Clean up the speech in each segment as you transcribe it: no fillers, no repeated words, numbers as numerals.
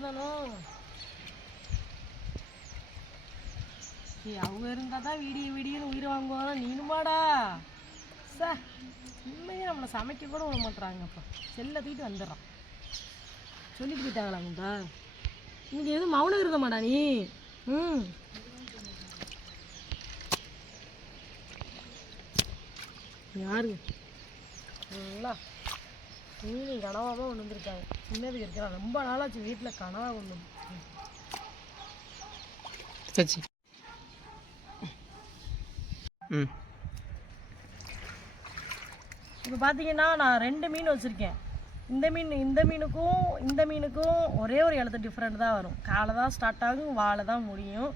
இருந்தாலும் அவங்க இருந்தால் தான் விடியன்னு உயிரை வாங்குவாங்க. நீனுமாடா சார் உண்மையே நம்மளை சமைக்க கூட விட மாட்டுறாங்கப்பா. செல்லை தூக்கிட்டு வந்துடுறான். சொல்லிட்டு போயிட்டாங்களாங்கப்பா. இங்கே எதுவும் மௌனம் இருக்க மாட்டா நீ? யாரு நல்லா மீன் கனவாக கொண்டு வந்துருக்காங்க. சின்னதுக்கு இருக்கிறான். ரொம்ப நாளாச்சு வீட்டில் கனவா கொண்டு வந்து. இப்போ பார்த்தீங்கன்னா நான் 2 மீன் வச்சுருக்கேன். இந்த மீனுக்கும் ஒரே ஒரு எழுத்து டிஃப்ரெண்ட் தான் வரும். காலை தான் ஸ்டார்ட் ஆகும், வாழை தான் முடியும்.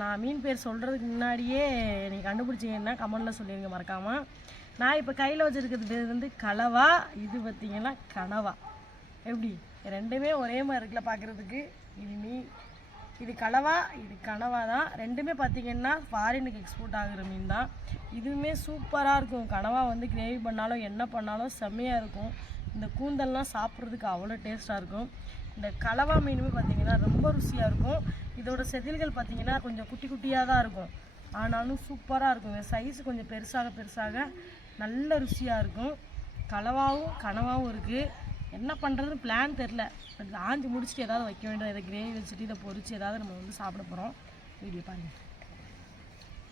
நான் மீன் பேர் சொல்கிறதுக்கு முன்னாடியே நீங்கள் கண்டுபிடிச்சிங்கன்னா கமெண்டில் சொல்லிடுங்க மறக்காமல். நான் இப்போ கையில் வச்சுருக்கிறது வந்து கலவா, இது பார்த்திங்கன்னா கனவா. எப்படி ரெண்டுமே ஒரே மாதிரி இருக்குல்ல பார்க்குறதுக்கு. இது கலவா, இது கனவா தான். ரெண்டுமே பார்த்திங்கன்னா ஃபாரினுக்கு எக்ஸ்போர்ட் ஆகுற மீன் தான். இதுவுமே சூப்பராக இருக்கும். கனவா வந்து கிரேவி பண்ணாலும் என்ன பண்ணாலும் செம்மையாக இருக்கும். இந்த கூந்தல்லாம் சாப்பிட்றதுக்கு அவ்வளோ டேஸ்ட்டாக இருக்கும். இந்த கலவா மீனுமே பார்த்திங்கன்னா ரொம்ப ருசியாக இருக்கும். இதோட செதில்கள் பார்த்திங்கன்னா கொஞ்சம் குட்டி குட்டியாக தான் இருக்கும், ஆனாலும் சூப்பராக இருக்கும். இந்த சைஸ் கொஞ்சம் பெருசாக நல்ல ருசியாக இருக்கும். கனவாவும் இருக்குது. என்ன பண்ணுறதுன்னு பிளான் தெரில. பட் ஆஞ்சி முடிச்சுட்டு ஏதாவது வைக்க வேண்டியது. இதை கிரேவி வச்சுட்டு இதை பொரித்து ஏதாவது நம்ம வந்து சாப்பிட போகிறோம். வீடியோ பாருங்கள்.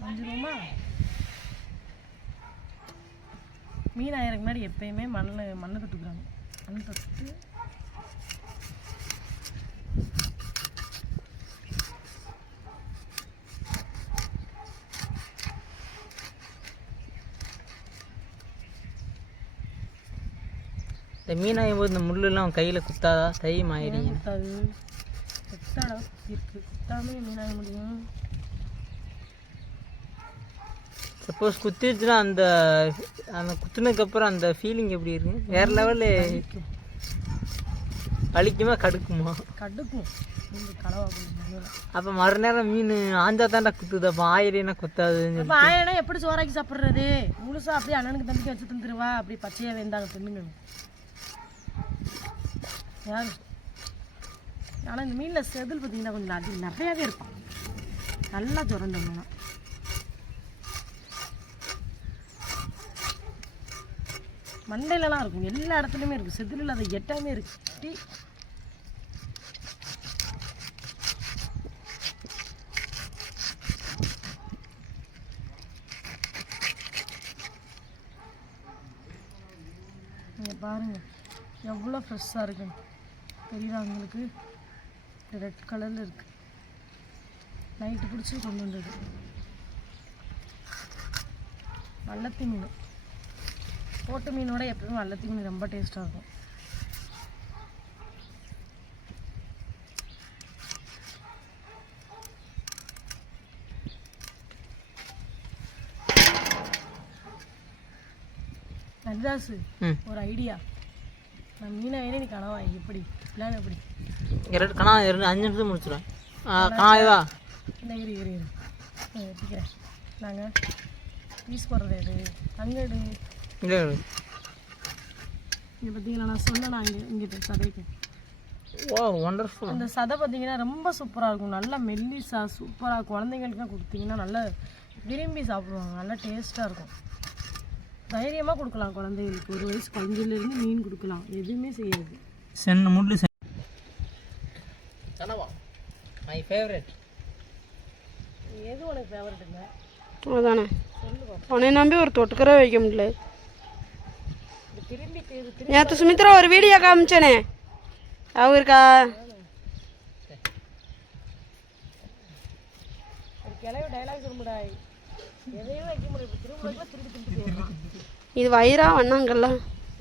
வந்துடுவோமா? மீன் ஆயிரக்கு முன்னாடி எப்பயுமே மண்ணை தொட்டுக்கிறாங்க. மண்ணை தொட்டு இந்த மீன் ஆகும் போது இந்த முள்ளெல்லாம் கையில் குத்தாதா? தையம் ஆயிடுங்க. குத்தாது, குத்தாடா இருக்குது. குத்தாமே மீன் ஆக முடியும். சப்போஸ் குத்திடுச்சுன்னா அந்த குத்துனதுக்கப்புறம் அந்த ஃபீலிங் எப்படி இருக்கு? வேறு லெவலில் வலிக்குமா கடுக்குமா? கடுக்கும். அப்போ மறுநேரம் மீன் ஆஞ்சா தாண்டா குத்துது. அப்போ ஆயிரம்னா குத்தாதுன்னு. அப்போ ஆயிரம்னா எப்படி சோறாக்கி சாப்பிட்றது? முழுசாக அப்படியே அண்ணனுக்கு தம்பிக்கு வச்சு தந்துடுவா. அப்படி பச்சையாக வேண்டாங்க தின்னுங்க யார். ஆனால் இந்த மீனில் செதில் பார்த்தீங்கன்னா கொஞ்சம் நிறையாவே இருக்கும். நல்லா சுரண்டோம்னா மண்டையிலலாம் இருக்கும். எல்லா இடத்துலையுமே இருக்குது. செதில் இல்லாத எட்டாமே இருக்கு. நீங்கள் பாருங்கள் எவ்வளோ ஃப்ரெஷ்ஷாக இருக்குன்னு தெரியுதா உங்களுக்கு? ரெட் கலரில் இருக்குது. நைட்டு பிடிச்சி கொண்டு வந்தது வல்லத்தி மீன். போட்டு மீனோட எப்பவுமே வல்லத்தி மீன் ரொம்ப டேஸ்ட்டாக இருக்கும். நரிதாசு ஒரு ஐடியா. நான் மீனை வேணே நீ கனவா எப்படி பிளான் எப்படி? கனா 5 நிமிஷம் முடிச்சிடுவேன். கனாவா இல்லை இரு வச்சுக்கிறேன். நாங்கள் பீஸ் போடுறது எடு அங்கே எடு. இல்லை இங்கே பார்த்தீங்களா நான் சொன்னேன். நான் இங்கிட்ட சதைக்கு ஒண்டர்ஃபுல். அந்த சதை பார்த்தீங்கன்னா ரொம்ப சூப்பராக இருக்கும். நல்லா மெல்லிசா சூப்பராக குழந்தைங்களுக்குலாம் கொடுத்தீங்கன்னா நல்லா விரும்பி சாப்பிடுவாங்க. நல்லா டேஸ்ட்டாக இருக்கும். தைரியமாக கொடுக்கலாம் குழந்தைகளுக்கு. 1 வயசு குழந்தையிலேருந்து மீன் கொடுக்கலாம். எதுவுமே செய்யாது. சென்னு முள்ளு கனவா மை ஃபேவரட். எது உனக்கு ஃபேவரட்டுங்க? அதானே உன்னை நம்பி ஒரு தொட்டுக்கரை வைக்க முடியல. நேற்று சுமித்ரா ஒரு வீடியோ காமிச்சேனே, அவ இருக்கா? ஒரு கிளவி டைலாக் சொல்லுடா. எதையும் வைக்க முடியும். திரும்ப இது வயிறா வண்ணாங்கல்ல?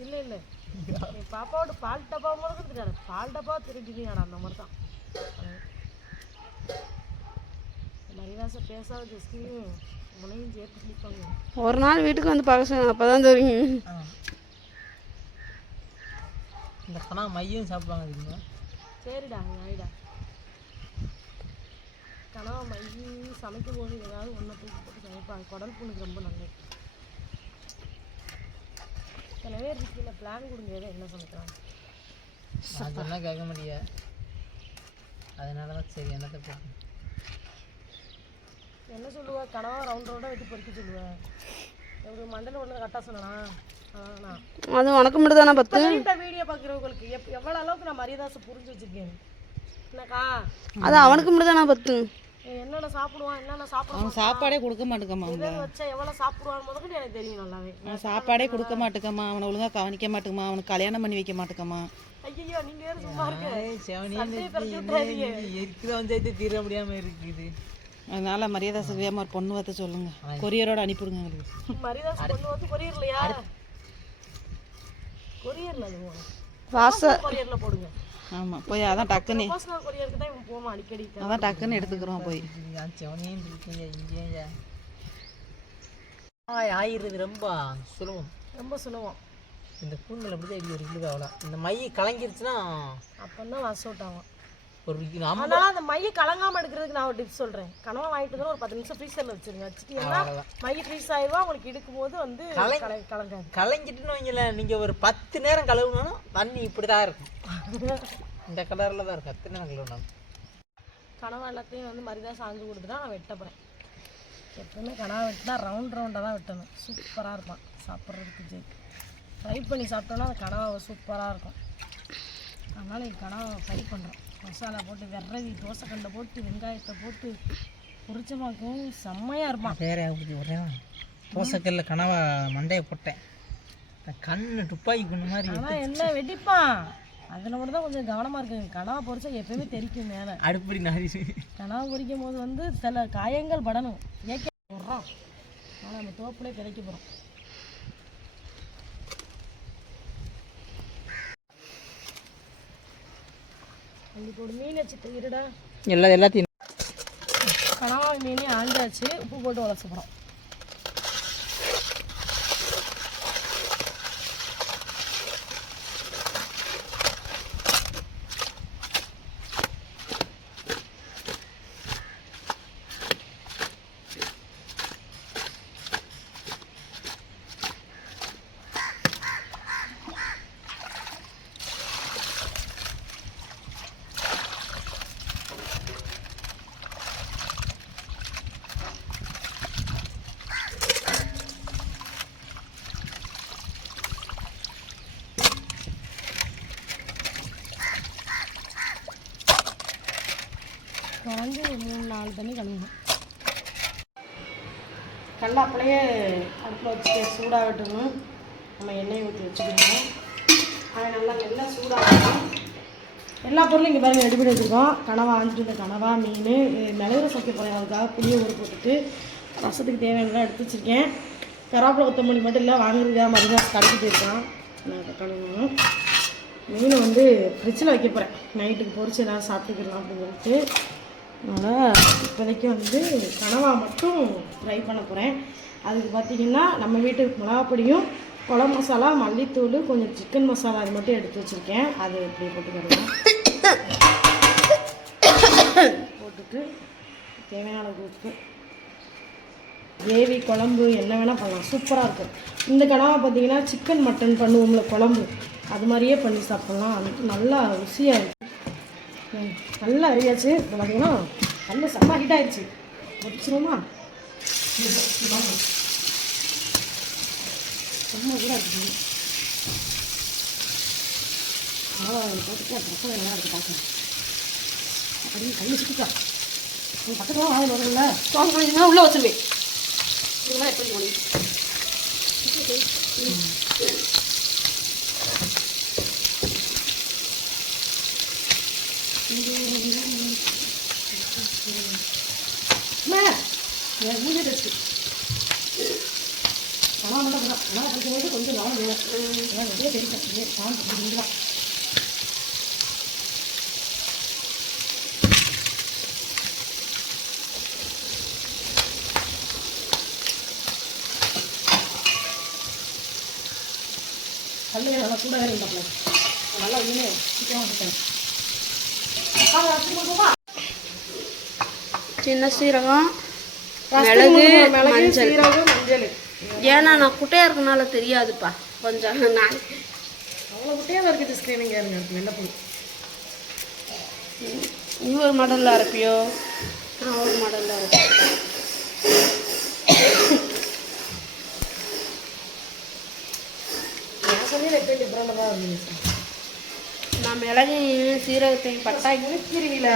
இல்லை பாப்பாவோட பால் டப்பா போல கொடுத்துட்டாரு. பால் டப்பா திருடினாடா. அந்த மாதிரி தான் மரியாதை பேசாத ஜஸ்டியும் உனையும் சேர்த்து பிடிப்பாங்க. ஒரு நாள் வீட்டுக்கு வந்து பார்க்க சொன்னாங்க, அப்போ தான் தெரியும். இந்த கனா மையம் சாப்பிடுவாங்க. சரிடா ஆயிடா. கனவா மையம் சமைக்கும் போது ஏதாவது ஒன்றை தூக்கி போட்டு சமைப்பாங்க. குடல் புண்ணுக்கு ரொம்ப நல்லது. சில பேர் இருக்குல்ல பிளான் கொடுங்க. என்ன சமைக்கிறாங்க அதெல்லாம் கேட்க முடியாது. அதனால தான் சரி என்னத்தை போட்டு என்ன சொல்லுவா கனவா ரவுண்டோட வெட்டி பொறிக்க சொல்லுவேன். ஒரு மண்டல ஒன்று கரெக்டாக சொன்னா அது உனக்கு மட்டும் தானே பத்து. இந்த வீடியோ பார்க்குறவங்களுக்கு எவ்வளோ அளவுக்கு நான் மரியாதை புரிஞ்சு வச்சிருக்கேன் என்னக்கா. அது அவனுக்கு மட்டும் தானே பத்து. என்னென்ன சாப்பிடுவான் என்னென்ன சாப்பிடுவான். அவன் சாப்பாடே கொடுக்க மாட்டேங்கம்மா. இதை வச்சா எவ்வளோ சாப்பிடுவான்னு முதல்ல எனக்கு தெரியும் நல்லாவே. அவன் சாப்பாடே கொடுக்க மாட்டேங்கம்மா. அவனை ஒழுங்காக கவனிக்க மாட்டேங்கம்மா. அவனுக்கு கல்யாணம் பண்ணி வைக்க மாட்டேங்கம்மா. ஐயோ நீங்க வேறு சும்மா இருக்கு. இருக்குதான் வந்து தீர முடியாம இருக்குது. அதனால மரியாதை வேகமாக ஒரு பொண்ணு பார்த்து சொல்லுங்க. கொரியரோட அனுப்பிவிடுங்க எங்களுக்கு. மரியாதை பொண்ணு வந்து கொரியர் இல்லையா? கொரியர்ல கொரியர்ல போடுங்க. ஆமாம் போய் அதான் டக்குன்னு பர்சனல் கொரியருக்கு தான் இவன் போமா அடிக்கடி. அதான் டக்குன்னு எடுத்துக்கிறோம் போய். செவனேன்னு இருக்கீங்க இங்கே ஆயிடுறது ரொம்ப சுலபம். ரொம்ப சுலபம். இந்த கூந்தல் அப்படி தான் ஒரு கிலோ அவ்வளோ. இந்த மை கலங்கிருச்சுன்னா அப்போதான் வாஷ் அவுட் ஆகும். ஒரு அதனால அந்த மையை கலங்காம எடுக்கிறதுக்கு நான் ஒரு டிப்ஸ் சொல்றேன். கனவா வாங்கிட்டு வந்து ஒரு 10 நிமிஷம் ஃப்ரீசர்ல வச்சிருங்க. வச்சுட்டீங்கன்னா மை ஃப்ரீஸ் ஆயிடுவா. உங்களுக்கு எடுக்கும் போது வந்து கலங்காது. கலங்கிட்டுன்னு வைங்களேன். நீங்கள் ஒரு 10 நேரம் கழுவுனாலும் தண்ணி இப்படி தான் இருக்கும். இந்த கலரில் தான் இருக்கும் 10 நேரம் கழுவுனாலும். கனவா எல்லாத்தையும் வந்து மரியாதை சாஞ்சு கொடுத்துட்டா நான் வெட்ட போகிறேன். எப்பவுமே கனவா வெட்டினா ரவுண்டாக தான் வெட்டணும். சூப்பராக இருப்பான் சாப்பிட்றதுக்கு. சரி ஃப்ரை பண்ணி சாப்பிட்டோன்னா அந்த கனவா சூப்பராக இருக்கும். அதனால் என் கனவா ஃப்ரை பண்ணுறோம். மசாலா போட்டு விரவி தோசைக்கல்லை போட்டு வெங்காயத்தை போட்டு பொரிச்சமாக்கும் செம்மையாக இருப்பான். வேற ஒரே தோசைக்கல்ல கனவா மண்டையை போட்டேன். கண்ணு துப்பாக்கி கண்ணு மாதிரி. ஆனால் என்ன வெடிப்பான். அதில் மட்டும் தான் கொஞ்சம் கவனமாக இருக்குங்க. கனவா பொரிச்சா எப்பயுமே தெரிக்கும் மேலே. அடுப்படி நாரி கனவா பொரிக்கும் போது வந்து சில காயங்கள் படணும். ஏற்க போடுறோம். ஆனால் நம்ம தோப்புலேயே பிதைக்க போகிறோம். அதுக்கு ஒரு மீன் வச்சுட்டு இருடா. எல்லாத்தையும் கனவா மீனையும் ஆண்டாச்சு. உப்பு போட்டு வளர்க்க போகிறோம். குறைஞ்சி 3-4 தண்ணி கழுவணும். கடலை அப்படியே அடுப்பில் வச்சுட்டு சூடாகட்டணும். நம்ம எண்ணெய் ஊற்றி வச்சுக்கணும். அது நல்லா சூடாகணும். எல்லா பொருளும் இங்கே பாருங்கள் ரெடி பண்ணி வச்சுருக்கோம். கனவா ஆஞ்சிட்டு இந்த கனவா மீன் மிளகு சமைக்க போகிறேன். அதுக்காக புளியை ஊற போட்டுட்டு ரசத்துக்கு தேவையானதான் எடுத்து வச்சுருக்கேன். கருவேப்பிலை கொத்தமல்லி மட்டும் இல்லை வாங்குறதுக்காக மறுநாள் கடைக்கு போயிருக்கான். நான் கழுவணும். மீனை வந்து ஃப்ரிட்ஜில் வைக்க போகிறேன். நைட்டுக்கு பொரிச்சு எதாவது சாப்பிட்டுக்கலாம் அப்படின்னு சொல்லிட்டு. அதனால் இப்போதைக்கு வந்து கனவா மட்டும் ஃப்ரை பண்ண போகிறேன். அதுக்கு பார்த்திங்கன்னா நம்ம வீட்டு மிளகாப்பொடியும் குழம்பு மசாலா மல்லித்தூள் கொஞ்சம் சிக்கன் மசாலா அது மட்டும் எடுத்து வச்சுருக்கேன். அது இப்படி போட்டுக்கிறேன். போட்டுட்டு தேவையான உப்பு கிரேவி குழம்பு என்ன வேணால் பண்ணலாம். சூப்பராக இருக்கும். இந்த கனவா பார்த்திங்கன்னா சிக்கன் மட்டன் பண்ணுவோம்ல குழம்பு அது மாதிரியே பண்ணி சாப்பிட்லாம். அது நல்லா ருசியாக இருக்கும். நல்லா அறியாச்சு. இப்போ பார்த்தீங்கன்னா நல்லா செம்ம ஹீட் ஆகிடுச்சு. வச்சுருவோமா? செம்ம கூட இருக்குது. போட்டுட்டு அப்புறம் நல்லா இருக்குது பார்க்கணும். அப்படின்னு கையை சுட்டிக்கா பக்கத்தில் வாயில் வரும்ல ஸ்ட்ராங் பண்ணிங்கன்னா உள்ளே வச்சுருவேன். இதெல்லாம் எப்படி முடியும்? மூணு டெஸ்ட்டு கனவா மட்டும் தான். கனவா படிக்கும்போது கொஞ்சம் நாள் வேணும். நிறைய தெரியும் சாப்பிட்டு. கல் நல்லா சூடாக இருந்தாப்ல நல்லா இன்னும் சீக்கிரம் வந்துட்டேன். சின்ன சீரகம் மிளகு மஞ்சள். சீரகம் மஞ்சள். ஏன்னா நான் குட்டையாக இருக்கனால தெரியாதுப்பா. கொஞ்சம் நான் அவ்வளோ குட்டையாக இருக்குது. ஸ்க்ரீனிங்காக இருக்குது வெள்ளை பூ. நீ ஒரு மாடலில் அரைப்பியோ? நான் ஒரு மாடலில் அரைப்பேன். நான் சொல்லி எப்பயும் டிஃப்ரெண்டாக தான் இருந்துச்சு. நான் மிளகையும் சீரகத்தையும் பட்டாக்கி இருக்கிறீங்களா?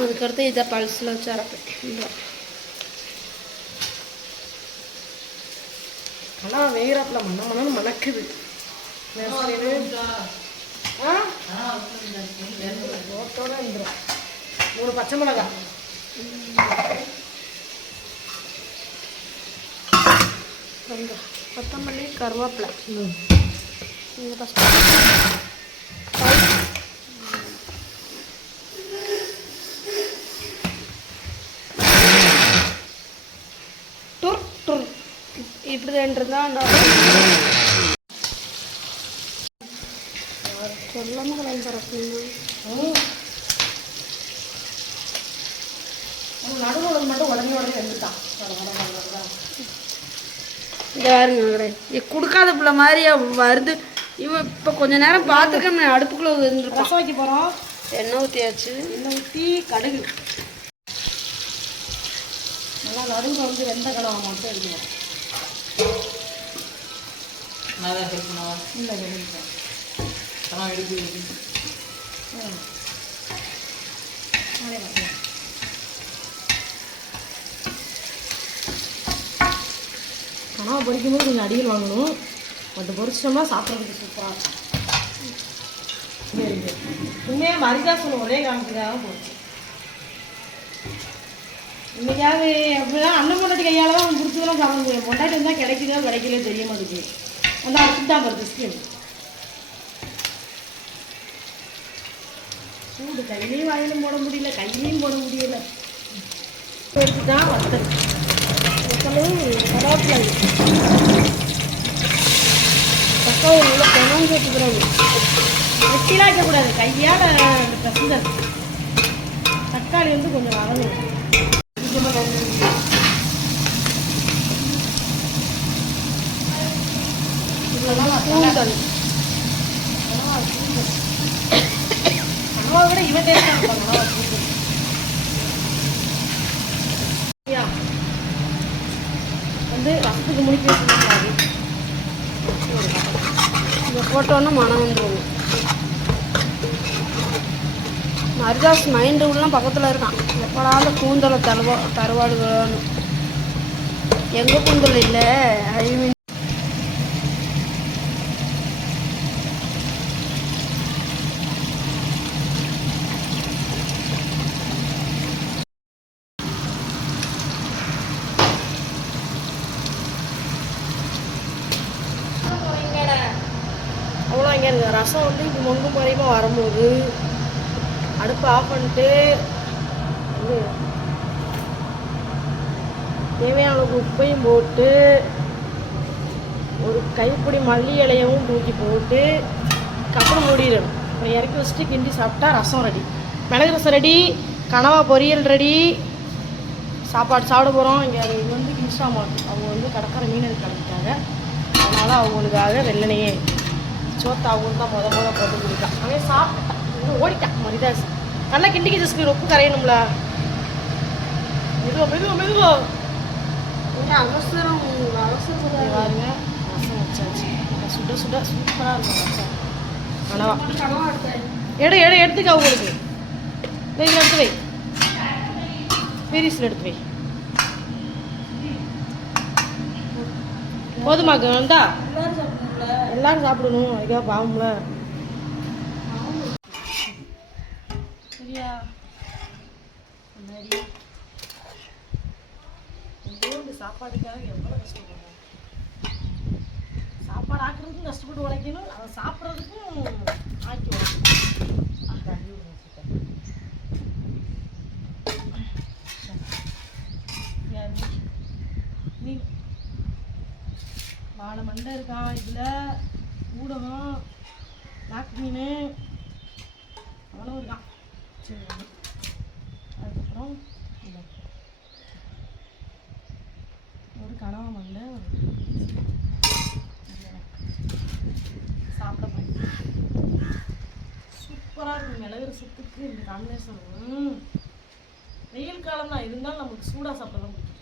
அதுக்கடுத்து இதை பல்ஸில் வச்சு அரைப்பேன். இல்லை ஆனால் வேகிறாப்பில் மண்ணு மணக்குது. ரோட்டோட இருந்துடும். 3 பச்சை மிளகா, கொத்தமல்லி, கருவேப்பிலை. இந்த ஃபஸ்ட் டூர் டூர் இப்படி இருந்தால் சொல்லாமல் கலந்து பரப்பணும். நடுவில் மட்டும் உடனே வெந்துட்டான். இந்த பாருங்க, இது கொடுக்காத பிள்ளை மாதிரி வருது. இவன் இப்போ கொஞ்ச நேரம் பார்த்துருக்கேன். அடுப்புக்குள்ளே இருந்துருப்பான். ரசம் வைக்க போகிறோம். எண்ணெய் ஊற்றியாச்சு. எண்ணெய் ஊற்றி கடுகு நல்லா நடுவில் வந்து வெந்த கடவை மட்டும் எடுக்கணும். நான் தான் ஹெல்ப் பண்ணவா? இல்லை எடுப்பேன். ஆனால் எடுத்து நானே பார்க்கலாம். கனவா பொரிக்கும்போது கொஞ்சம் அடியில் வாங்கணும். பட் பொரிச்சிட்டோம்னா சாப்பிட்றதுக்கு சூப்பராக இருக்கும். உண்மையாக மரிதாசன் ஒரே காமிக்கிறதாக போச்சு. இன்னைக்காவது அப்படிதான் அண்ணன் பொண்டாட்டி கையால் தான் அவன் பிடிச்சதெல்லாம் சாப்பிட முடியும். பொண்டாட்டி இருந்தால் கிடைக்குதோ கிடைக்கலையோ தெரிய மாட்டேங்குது. அந்த அடுத்து தான் வருது ஸ்கின் சூடு. கையிலையும் வாயிலும் போட முடியல, கையிலையும் போட முடியல. எடுத்து தான் வத்தல் கருவேப்பிலை தக்காளி நல்லா பெணம் சேர்த்துக்கிறாங்க. வெட்டிலாம் வைக்கக்கூடாது, கையால் பிரச்சனை. தக்காளி வந்து கொஞ்சம் வளரும். கூந்தல் கனவா விட இவன் டேஸ்டாக இருப்பான். கனவா கூந்தல் வந்து ரசத்துக்கு முடிக்க வச்சுருக்காங்க. இதை போட்டோன்னா மனம் வந்துடும். மரிதாஸ் மைண்டு உள்ள பக்கத்தில் இருக்கான். எப்படாவது கூந்தலை தருவாடுகளான்னு. எங்கே கூந்தல் இல்லை ஐ மீன் அவ்வளோ இங்கே இருக்குது. ரசம் வந்து இப்போ மொங்கு முறையமாக வரும்போது அடுப்பு ஆஃப் பண்ணிட்டு இது தேவையான அளவுக்கு உப்பையும் போட்டு ஒரு கைப்பிடி மல்லி இலையவும் தூக்கி போட்டு கப்படம் மூடிடணும். இப்போ இறக்கி வச்சுட்டு கிண்டி சாப்பிட்டா ரசம் ரெடி. மிளகு ரசம் ரெடி, கனவா பொரியல் ரெடி. சாப்பாடு சாப்பிட போகிறோம். இங்கே இது வந்து இன்ஸ்டாமார்ட், அவங்க வந்து கடற்கரை மீன் கிளம்பிட்டாங்க. அதனால் அவங்களுக்காக வெள்ளனையே சோத்தை அவங்களுக்கு தான் போட்டு கொடுத்தான். அவன் சாப்பிட்டான், ஓடிட்டான் மரிதாஸ். நல்லா கிண்டிக்கு ஜஸ்க்கு உப்பு கரையணும்ல. மெதுவா அவசரம் பாருங்க. ரசம் வச்சாச்சு. சுட சுட சூப்பராக இருக்கும் ரசம். கனவா எடுத்துக்க. அவங்களுக்கு வெயில் எடுத்து வை, பெரிசில் எடுத்து வை. போதுமாக்கு வந்தா எல்லாரும் சாப்பிடணும். அதுக்காக பாவம்ல. சரியா? சாப்பாடுக்காக எவ்வளோ கஷ்டப்படுறோம். சாப்பாடு ஆக்குறதுக்கும் கஷ்டப்பட்டு உழைக்கணும், அதை சாப்பிட்றதுக்கும் ஆக்கி உழைக்கணும். நீ வாழை மண்டை இருக்கான், இதில் ஊடகம், நாக்கு மீன் அவ்வளோ இருக்கான். சரி, அதுக்கப்புறம் ஒரு கனவா மண்டை சாப்பிட போய் சூப்பர். சூப்பராக இருக்கும் மிளகு ரசத்துக்கு இந்த காம்பினேஷன். வெயில் காலம் தான் இருந்தாலும் நமக்கு சூடாக சாப்பிட தான் பிடிக்கும்.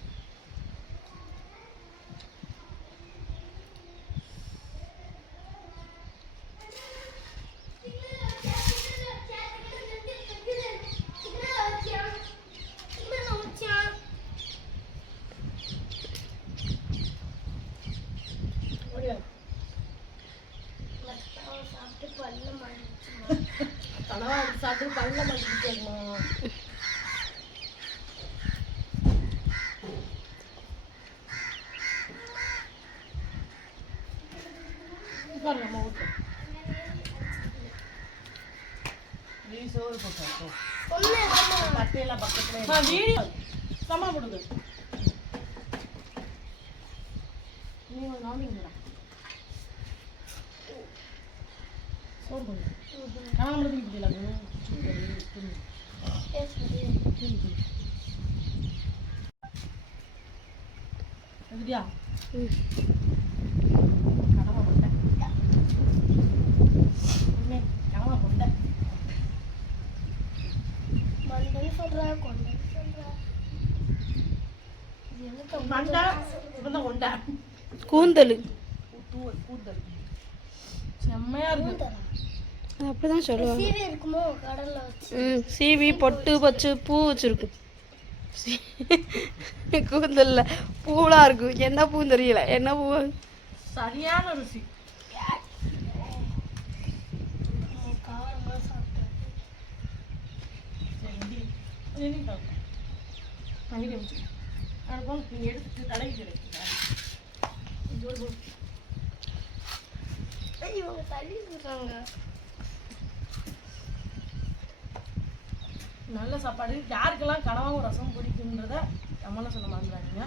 கனவா சாப்பிட்டு பல்ல மாட்டிக்கிட்டேமா. நம்ம ஊட்டு சோறு போட்டோம் கட்டையெல்லாம் பக்கத்துல வீடியோ சமா கொடுங்க. நீங்கள் காமிங்களா சோறு கொடுங்க. காமெடி இப்படிலாம் எப்படியா கடமை போட்டேன் கடமை போட்டேன் கூந்தல் கூந்தல் செம்மையா இருக்கு. அப்படிதான் சொல்லுவாங்க. சீவி பொட்டு வச்சு பூ வச்சிருக்கும். கூந்தல்ல பூவெலாம் இருக்கும். என்ன பூன்னு தெரியல. என்ன பூ? சரியான ருசி. எடுத்து தலைக்கு கிடைக்குது. நல்ல சாப்பாடு. யாருக்கெல்லாம் கனவாவும் ரசம் பிடிக்குன்றத நம்மளாம் சொல்ல மாட்டாங்க.